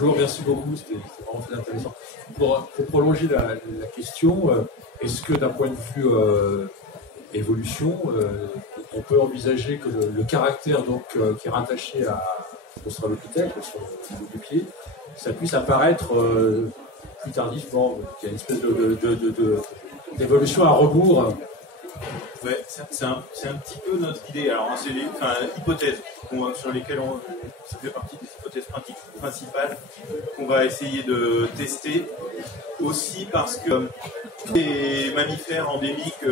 Bonjour, merci beaucoup, c'était vraiment très intéressant. Pour prolonger la question, est-ce que d'un point de vue évolution, on peut envisager que le caractère donc, qui est rattaché à l'Australopithèque, sur le niveau du pied, ça puisse apparaître plus tardivement, qu'il y a une espèce d'évolution à rebours? Ouais, c'est un petit peu notre idée. Alors, c'est hypothèses sur lesquelles ça fait partie des hypothèses principales qu'on va essayer de tester. Aussi parce que les mammifères endémiques,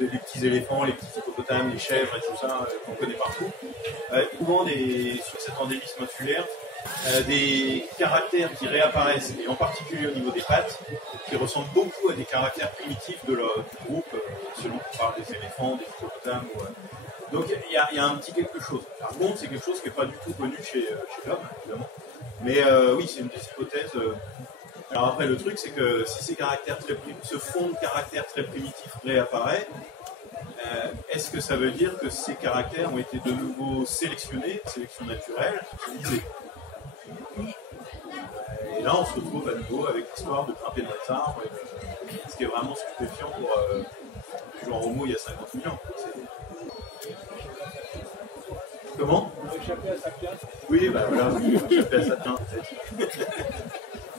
les petits éléphants, les petits hippopotames, les chèvres et tout ça, qu'on connaît partout, souvent sur cet endémisme insulaire, des caractères qui réapparaissent, et en particulier au niveau des pattes, qui ressemblent beaucoup à des caractères primitifs du groupe, selon qu'on parle des éléphants, des hippopotames. Donc il y a un petit quelque chose. Par contre, c'est quelque chose qui n'est pas du tout connu chez l'homme, évidemment. Mais oui, c'est une des hypothèses. Alors après, le truc, c'est que si ces caractères ce fond de caractères très primitifs réapparaît, est-ce que ça veut dire que ces caractères ont été de nouveau sélectionnés, sélection naturelle, utilisés? Et là, on se retrouve à nouveau avec l'histoire de grimper dans les arbres, ce qui est vraiment stupéfiant pour genre Homo il y a 50 000 ans. Comment? Échapper à Sapiens. Oui, bah voilà, oui, échapper à Sapiens, peut-être.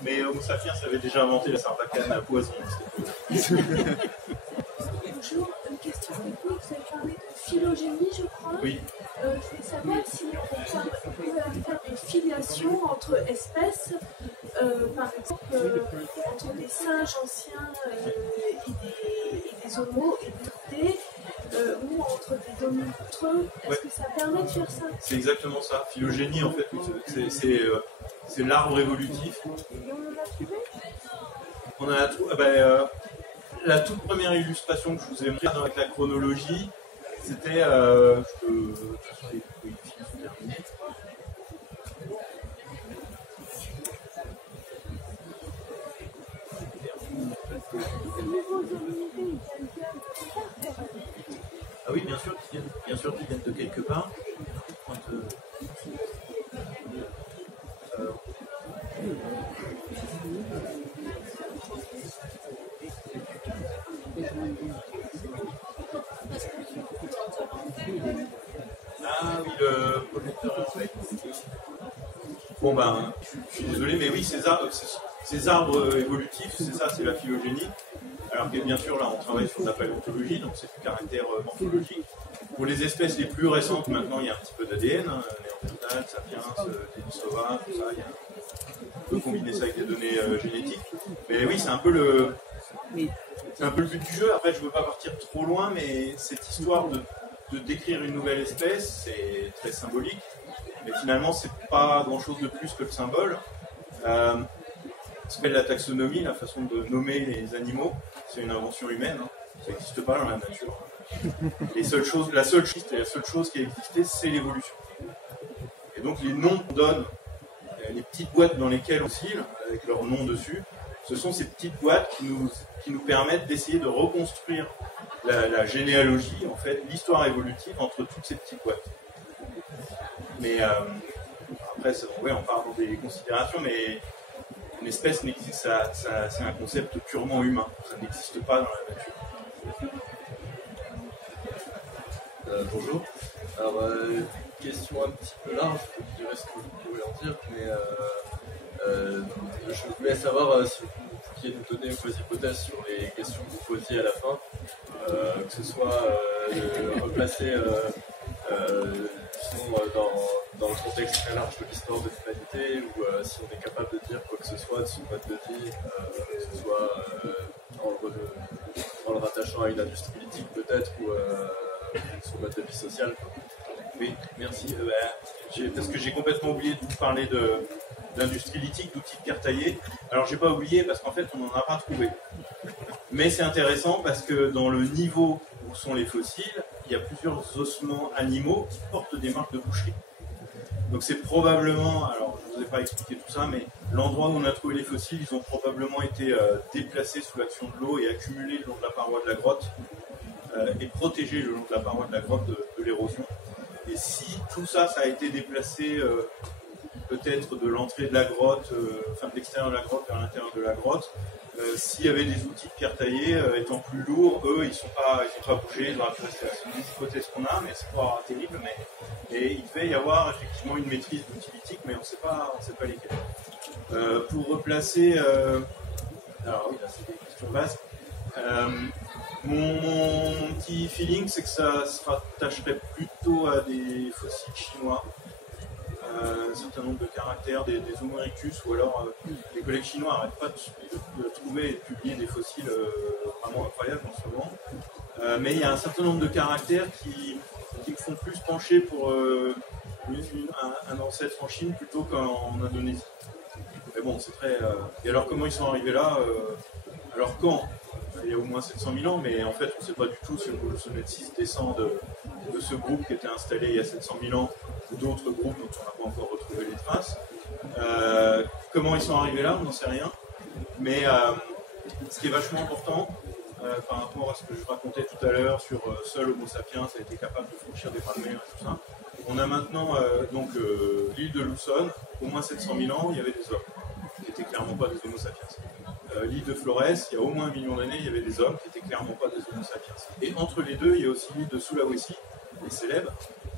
Mais Homo sapiens avait déjà inventé la sarbacane à poison. Bonjour, une question technique. Vous avez parlé de phylogénie, je crois. Oui. Je voulais savoir si on peut faire des filiations entre espèces, par exemple, entre des singes anciens et des homos et ou entre des dominants. Est-ce que ça permet de faire ça? C'est exactement ça. Phylogénie, en fait, c'est l'arbre évolutif. Et on en a trouvé? On a la toute première illustration que je vous ai montrée avec la chronologie, c'était ah oui, bien sûr qu'ils viennent de quelque part. Ah oui, le projecteur. Bon ben, je suis désolé, mais oui, ces arbres évolutifs, c'est ça, c'est la phylogénie. Alors que bien sûr, là, on travaille sur la paléontologie, donc c'est du caractère morphologique. Pour les espèces les plus récentes, maintenant, il y a un petit peu d'ADN, Néandertal, Sapiens, Denisova, tout ça, on peut combiner ça avec des données génétiques. Mais oui, c'est un peu le but du jeu. Après, je ne veux pas partir trop loin, mais cette histoire de décrire une nouvelle espèce, c'est très symbolique. Mais finalement, c'est pas grand-chose de plus que le symbole. Ça s'appelle la taxonomie, la façon de nommer les animaux. C'est une invention humaine, hein. Ça n'existe pas dans la nature. La seule chose qui a existé, c'est l'évolution. Et donc les noms qu'on donne, les petites boîtes dans lesquelles on oscille, avec leur nom dessus, ce sont ces petites boîtes qui nous permettent d'essayer de reconstruire la généalogie, en fait, l'histoire évolutive entre toutes ces petites boîtes. Mais après, on part dans des considérations, mais une espèce n'existe, c'est un concept purement humain. Ça n'existe pas dans la nature. Bonjour. Alors, question un petit peu large, je dirais ce que vous pouvez en dire, mais je voulais savoir si vous pouviez nous donner vos hypothèses sur les questions que vous posiez à la fin, que ce soit replacer dans le contexte très large de l'histoire de l'humanité, ou si on est capable de dire quoi que ce soit de son mode de vie, que ce soit en le rattachant à une industrie politique peut-être, ou son mode de vie sociale. Oui, merci. Parce que j'ai complètement oublié de vous parler d'industrie lithique, d'outils de pierre taillée. Alors, j'ai pas oublié parce qu'en fait, on n'en a pas trouvé. Mais c'est intéressant parce que dans le niveau où sont les fossiles, il y a plusieurs ossements animaux qui portent des marques de boucherie. Donc c'est probablement, alors je ne vous ai pas expliqué tout ça, mais l'endroit où on a trouvé les fossiles, ils ont probablement été déplacés sous l'action de l'eau et accumulés le long de la paroi de la grotte et protégés le long de la paroi de la grotte de l'érosion. Et si tout ça, ça a été déplacé peut-être de l'entrée de la grotte, enfin de l'extérieur de la grotte vers l'intérieur de la grotte. S'il y avait des outils de pierre taillée étant plus lourds, eux ils sont pas bougés, ils auraient pu rester à cette hypothèse qu'on a, mais c'est pas terrible. Et il devait y avoir effectivement une maîtrise d'outils lithiques, mais on sait pas lesquels. Pour replacer, alors oui là c'est des questions vastes. Mon petit feeling, c'est que ça se rattacherait plutôt à des fossiles chinois. Un certain nombre de caractères, des Homo erectus, ou alors les collègues chinois n'arrêtent pas de trouver et de publier des fossiles vraiment incroyables en ce moment. Mais il y a un certain nombre de caractères qui me font plus pencher pour un ancêtre en Chine plutôt qu'en Indonésie. Mais bon, c'est très... Et alors comment ils sont arrivés là alors quand il y a au moins 700 000 ans, mais en fait on ne sait pas du tout si le sommet de 6 descend de ce groupe qui était installé il y a 700 000 ans ou d'autres groupes dont on n'a pas encore retrouvé les traces. Comment ils sont arrivés là, on n'en sait rien. Mais ce qui est vachement important par rapport à ce que je racontais tout à l'heure sur seul Homo sapiens a été capable de franchir des bras de mer et tout ça, on a maintenant l'île de Luzon, au moins 700 000 ans, il y avait des hommes qui n'étaient clairement pas des Homo sapiens. L'île de Flores, il y a au moins 1 million d'années, il y avait des hommes qui n'étaient clairement pas des Homo sapiens. Et entre les deux, il y a aussi l'île de Sulawesi, les célèbres,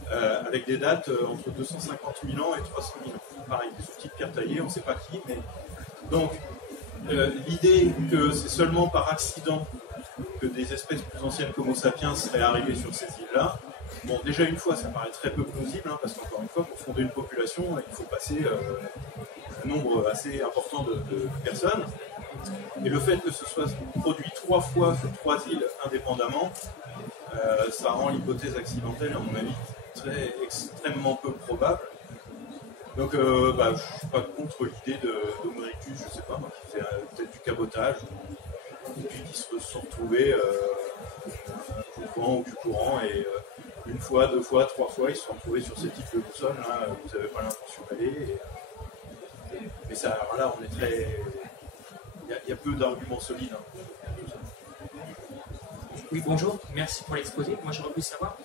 avec des dates entre 250 000 ans et 300 000 ans. Pareil, des outils de pierre taillée, on ne sait pas qui, mais... Donc, l'idée que c'est seulement par accident que des espèces plus anciennes qu'Homo sapiens seraient arrivées sur ces îles-là, bon, déjà une fois, ça paraît très peu plausible, parce qu'encore une fois, pour fonder une population, il faut passer un nombre assez important de personnes. Et le fait que ce soit produit 3 fois sur 3 îles indépendamment, ça rend l'hypothèse accidentelle, à mon avis, extrêmement peu probable. Donc, je ne suis pas contre l'idée d'Homo erectus, je ne sais pas, moi, qui fait peut-être du cabotage, et puis qui se sont retrouvés coup de vent ou du courant, et une fois, 2 fois, 3 fois, ils se sont retrouvés sur ces types de boussoles, là, vous n'avez pas l'intention d'aller. Mais ça, voilà, on est très... Il y a peu d'arguments solides. Oui, bonjour, merci pour l'exposé. Moi, j'aurais voulu savoir,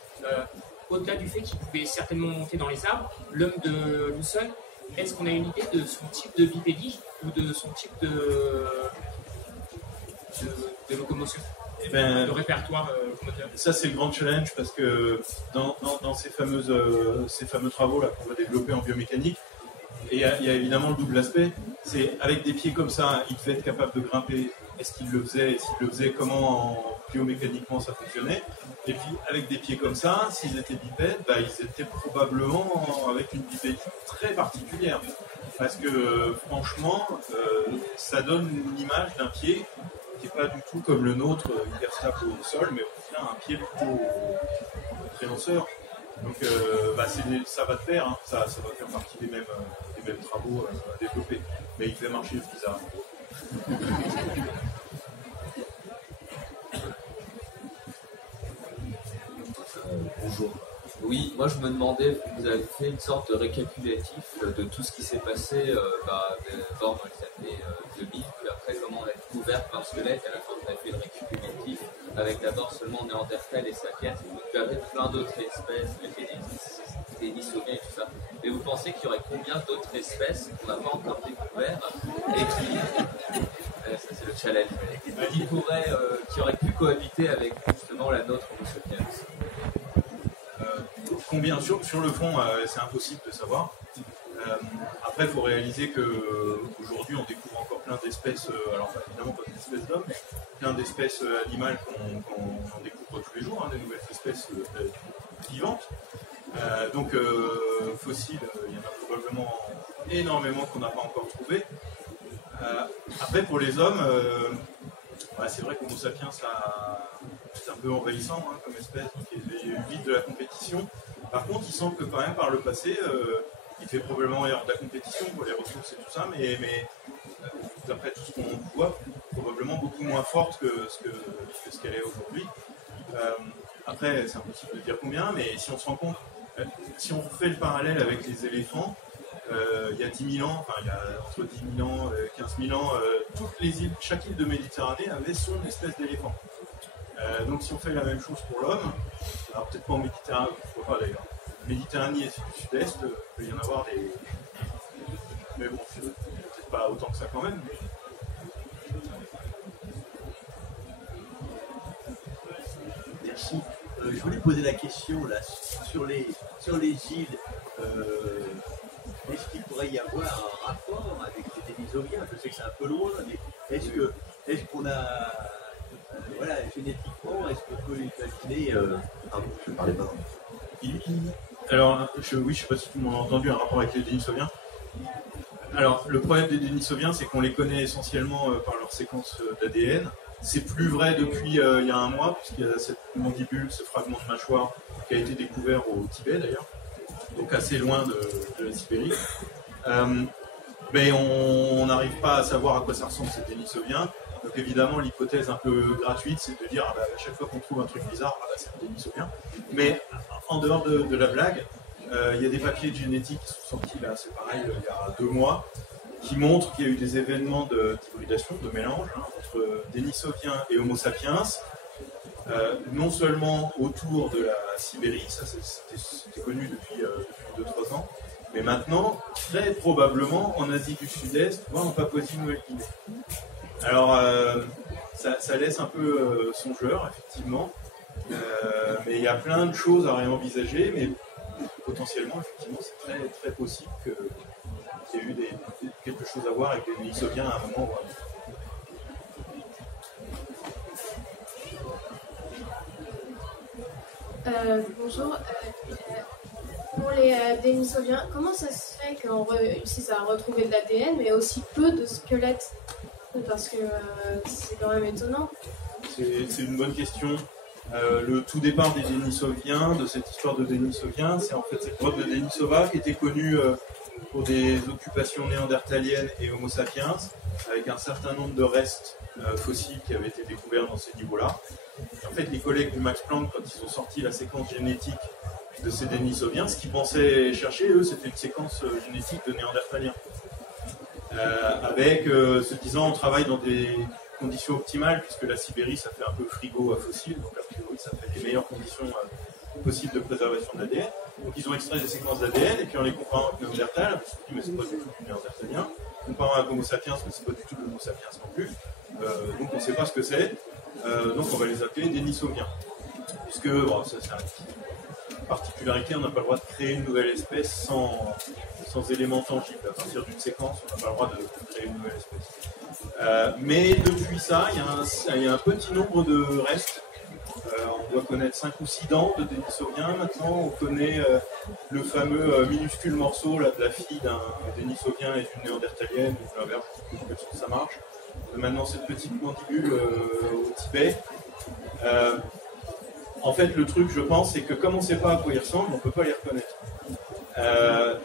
au-delà du fait qu'il pouvait certainement monter dans les arbres, l'homme de Luzon, est-ce qu'on a une idée de son type de bipédie ou de son type de locomotion, de répertoire locomoteur? Ça, c'est le grand challenge parce que dans ces fameux travaux-là qu'on va développer en biomécanique, et il y a évidemment le double aspect, c'est avec des pieds comme ça, il devait être capable de grimper. Est-ce qu'il le faisait? Et s'il le faisait, comment biomécaniquement ça fonctionnait? Et puis avec des pieds comme ça, s'ils étaient bipèdes, ils étaient probablement avec une bipédie très particulière. Parce que franchement, ça donne une image d'un pied qui n'est pas du tout comme le nôtre, hyper stable au sol, mais au final un pied plutôt préhenseur. Donc ça va te faire, ça va faire partie des mêmes travaux à développer. Mais il fait marcher bizarre. Bonjour. Oui, moi je me demandais, vous avez fait une sorte de récapitulatif de tout ce qui s'est passé d'abord dans les années 2000, puis après comment on a découvert plein de squelettes, et à la fin vous avez fait le récapitulatif avec d'abord seulement Néandertal et Sapiens, puis après plein d'autres espèces, les Denisovés et tout ça. Et vous pensez qu'il y aurait combien d'autres espèces qu'on n'a pas encore découvert et qui, ça c'est le challenge, qui auraient pu cohabiter avec justement la nôtre Homo sapiens? Combien sur le fond, c'est impossible de savoir. Après, il faut réaliser qu'aujourd'hui, on découvre encore plein d'espèces, alors évidemment pas d'espèces d'hommes, mais plein d'espèces animales qu'on découvre tous les jours, des nouvelles espèces vivantes. Donc, fossiles, il y en a probablement énormément qu'on n'a pas encore trouvé. Après, pour les hommes, c'est vrai qu'Homo sapiens, c'est un peu envahissant comme espèce, donc il évite de la compétition. Par contre, il semble que quand même par le passé, il fait probablement de la compétition pour les ressources et tout ça, mais d'après tout ce qu'on voit, probablement beaucoup moins forte que ce qu'elle est aujourd'hui. Après, c'est impossible de dire combien, mais si on se rend compte, si on fait le parallèle avec les éléphants, il y a 10 000 ans, il y a entre 10 000 ans et 15 000 ans, toutes les îles, chaque île de Méditerranée avait son espèce d'éléphant. Donc si on fait la même chose pour l'homme, alors peut-être pas en Méditerranée, pourquoi pas d'ailleurs, Méditerranée et du sud-est, il peut y en avoir Mais bon, c'est peut-être pas autant que ça quand même. Mais... Merci. Je voulais poser la question là sur les îles. Est-ce qu'il pourrait y avoir un rapport avec les Denisoviens? Je sais que c'est un peu loin, mais est-ce qu'on a voilà, génétiquement, est-ce qu'on peut imaginer pardon, je ne parlais pas. Alors, oui, je sais pas si tout le monde a entendu un rapport avec les Denisoviens. Alors, le problème des Denisoviens, c'est qu'on les connaît essentiellement par leur séquence d'ADN. C'est plus vrai depuis il y a un mois, puisqu'il y a cette mandibule, ce fragment de mâchoire qui a été découvert au Tibet d'ailleurs, donc assez loin de la Sibérie. Mais on n'arrive pas à savoir à quoi ça ressemble ces Denisoviens. Donc évidemment, l'hypothèse un peu gratuite, c'est de dire à chaque fois qu'on trouve un truc bizarre, c'est un Denisovien. Mais en dehors de la blague, il y a des papiers de génétique qui sont sortis là, c'est pareil, il y a 2 mois, qui montrent qu'il y a eu des événements d'hybridation, de mélange entre Denisoviens et Homo sapiens, non seulement autour de la Sibérie, ça c'était connu depuis 2-3 ans, mais maintenant, très probablement en Asie du Sud-Est, voire en Papouasie-Nouvelle-Guinée. Alors, ça laisse un peu songeur, effectivement, mais il y a plein de choses à réenvisager, mais potentiellement, effectivement, c'est très, très possible qu'il y ait eu quelque chose à voir avec les Denisoviens à un moment ou à un autre. Bonjour. Pour les Denisoviens, comment ça se fait qu'on réussisse à retrouver de l'ADN, mais aussi peu de squelettes? Parce que c'est quand même étonnant. C'est une bonne question. Le tout départ des Denisoviens, de cette histoire de Denisoviens, c'est en fait cette grotte de Denisova qui était connue pour des occupations néandertaliennes et Homo sapiens, avec un certain nombre de restes fossiles qui avaient été découverts dans ces niveaux-là. En fait, les collègues du Max Planck, quand ils ont sorti la séquence génétique de ces Denisoviens, ce qu'ils pensaient chercher, eux, c'était une séquence génétique de néandertaliens. Avec se disant on travaille dans des conditions optimales, puisque la Sibérie, ça fait un peu frigo à fossiles, donc a priori, ça fait les meilleures conditions possibles de préservation de l'ADN. Donc ils ont extrait des séquences d'ADN, et puis en les comparant avec le Néandertal, ils se sont dit, mais c'est pas du tout du Néandertalien. Comparant avec Homo sapiens, mais c'est pas du tout le Homo sapiens non plus. Donc on ne sait pas ce que c'est. Donc on va les appeler Denisoviens. Puisque, bon, ça c'est une particularité, on n'a pas le droit de créer une nouvelle espèce sans éléments tangibles. À partir d'une séquence, on n'a pas le droit de créer une nouvelle espèce. Mais depuis ça, il y a un petit nombre de restes. On doit connaître 5 ou 6 dents de Denisoviens. Maintenant, on connaît le fameux minuscule morceau là, de la fille d'un Denisovien et d'une néandertalienne, ou l'inverse, je ça marche. Maintenant, cette petite mandibule au Tibet. En fait, le truc, je pense, c'est que comme on ne sait pas à quoi ils ressemblent, on ne peut pas les reconnaître.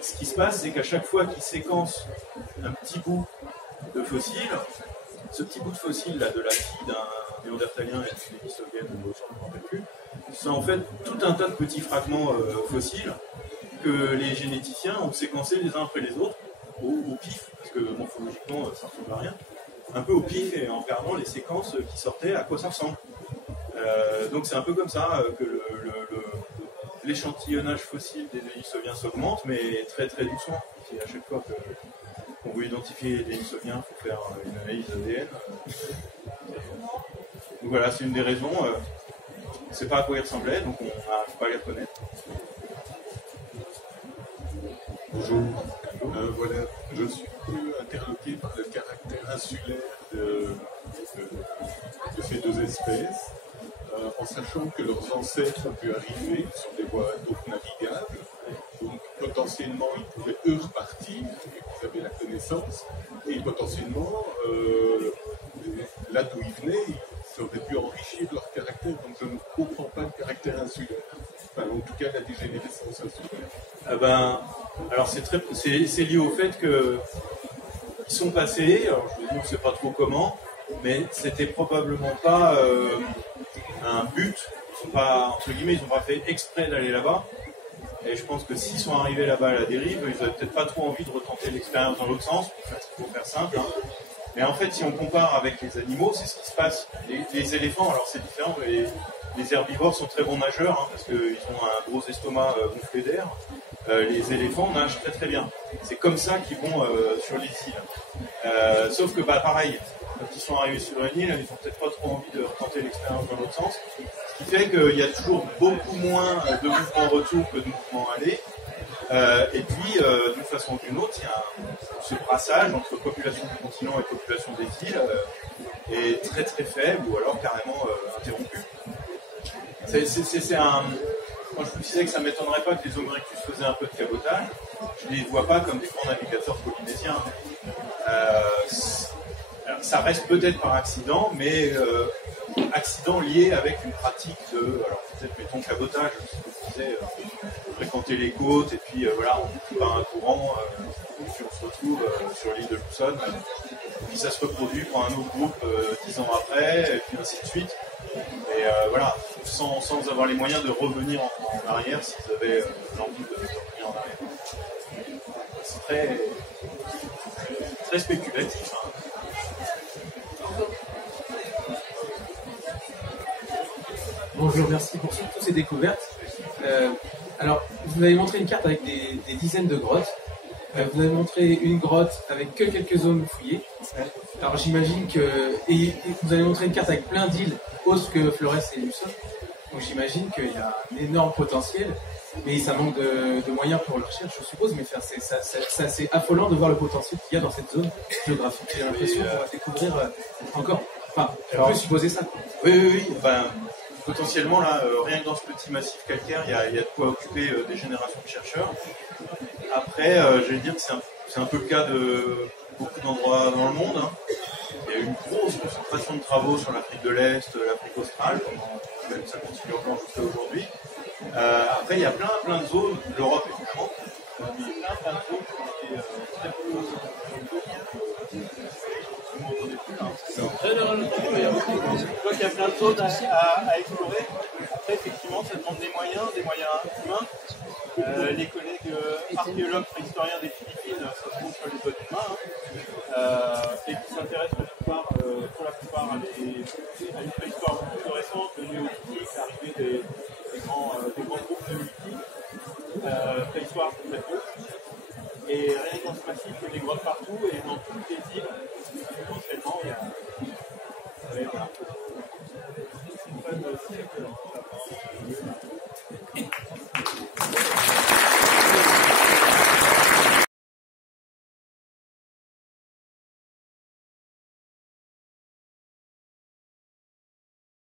Ce qui se passe, c'est qu'à chaque fois qu'ils séquencent un petit bout de fossile, ce petit bout de fossile là, de la fille d'un néandertalien et d'une Denisovienne, je ne me rappelle plus, c'est en fait tout un tas de petits fragments fossiles que les généticiens ont séquencés les uns après les autres, au pif, parce que morphologiquement ça ne ressemble à rien, un peu au pif et en regardant les séquences qui sortaient, à quoi ça ressemble. Donc c'est un peu comme ça que l'échantillonnage fossile des Denisoviens s'augmente, mais très très doucement. Et à chaque fois qu'on veut identifier les Denisoviens, il faut faire une analyse ADN. Donc voilà, c'est une des raisons. On ne sait pas à quoi ils ressemblaient, donc on n'arrive pas à les reconnaître. Bonjour. Voilà, je suis un peu interloqué par le caractère insulaire de ces deux espèces, en sachant que leurs ancêtres ont pu arriver sur des voies d'eau navigables, donc potentiellement ils pouvaient eux repartir, et vous avez la connaissance, et potentiellement là d'où ils venaient, ils auraient pu enrichir leur caractère, donc je ne comprends pas le caractère insulaire. Enfin, en tout cas la dégénérescence insulaire. Alors c'est lié au fait qu'ils sont passés, alors je ne sais pas trop comment, mais c'était probablement pas un but, ils sont pas, entre guillemets, ils n'ont pas fait exprès d'aller là-bas, et je pense que s'ils sont arrivés là-bas à la dérive, ils n'avaient peut-être pas trop envie de retenter l'expérience dans l'autre sens, pour faire simple, hein. Mais en fait, si on compare avec les animaux, c'est ce qui se passe. Les éléphants, alors c'est différent, mais les herbivores sont très bons nageurs, hein, parce qu'ils ont un gros estomac gonflé d'air. Les éléphants nagent très très bien. C'est comme ça qu'ils vont sur les îles. Sauf que pareil, quand ils sont arrivés sur une île, ils n'ont peut-être pas trop envie de retenter l'expérience dans l'autre sens. Ce qui fait qu'il y a toujours beaucoup moins de mouvements retour que de mouvements aller. Et puis, d'une façon ou d'une autre, il y a ce brassage entre population du continent et population des îles est très très faible ou alors carrément interrompu. Moi, je me disais que ça ne m'étonnerait pas que les Homo erectus faisaient un peu de cabotage. Je ne les vois pas comme des grands navigateurs polynésiens. Alors, ça reste peut-être par accident, mais accident lié avec une pratique de, alors peut-être mettons cabotage, ce que je disais, fréquenter les côtes, et puis voilà, on coupe par un courant, et puis on se retrouve sur l'île de Luzon, et puis ça se reproduit pour un autre groupe 10 ans après, et puis ainsi de suite. Et voilà, sans avoir les moyens de revenir en arrière s'ils avaient l'envie de revenir en arrière. C'est très spéculatif. Hein. Bonjour, merci pour toutes ces découvertes. Alors, vous avez montré une carte avec des dizaines de grottes. Vous avez montré une grotte avec que quelques zones fouillées. Alors, j'imagine que... Et vous avez montré une carte avec plein d'îles autres que Flores et Luzon. Donc, j'imagine qu'il y a un énorme potentiel. Mais ça manque de moyens pour la recherche, je suppose. Mais c'est assez affolant de voir le potentiel qu'il y a dans cette zone géographique. J'ai l'impression qu'on va découvrir encore... Enfin, on peut supposer ça. Oui. Ben, potentiellement, là, rien que dans ce petit massif calcaire, il y a de quoi occuper des générations de chercheurs. Après, je vais dire que c'est un peu le cas de beaucoup d'endroits dans le monde. Hein. Il y a eu une grosse concentration de travaux sur l'Afrique de l'Est, l'Afrique australe, même ça continue encore jusqu'à aujourd'hui. Après, il y a plein de zones, l'Europe évidemment, mais il y a plein de zones qui étaient très peu... Vous m'entendez plus là? Je vois qu'il y a plein de zones à explorer. Après, effectivement, ça demande des moyens humains. Les collègues archéologues préhistoriens des Philippines se trouvent sur les doigts d'humains et qui s'intéressent pour la plupart à une préhistoire beaucoup plus récente, le néolithique, l'arrivée des grands groupes néolithiques, préhistoire très peu. Et rien que dans ce massif, il y a des grottes partout et dans toutes les îles, potentiellement, il y a... Voilà.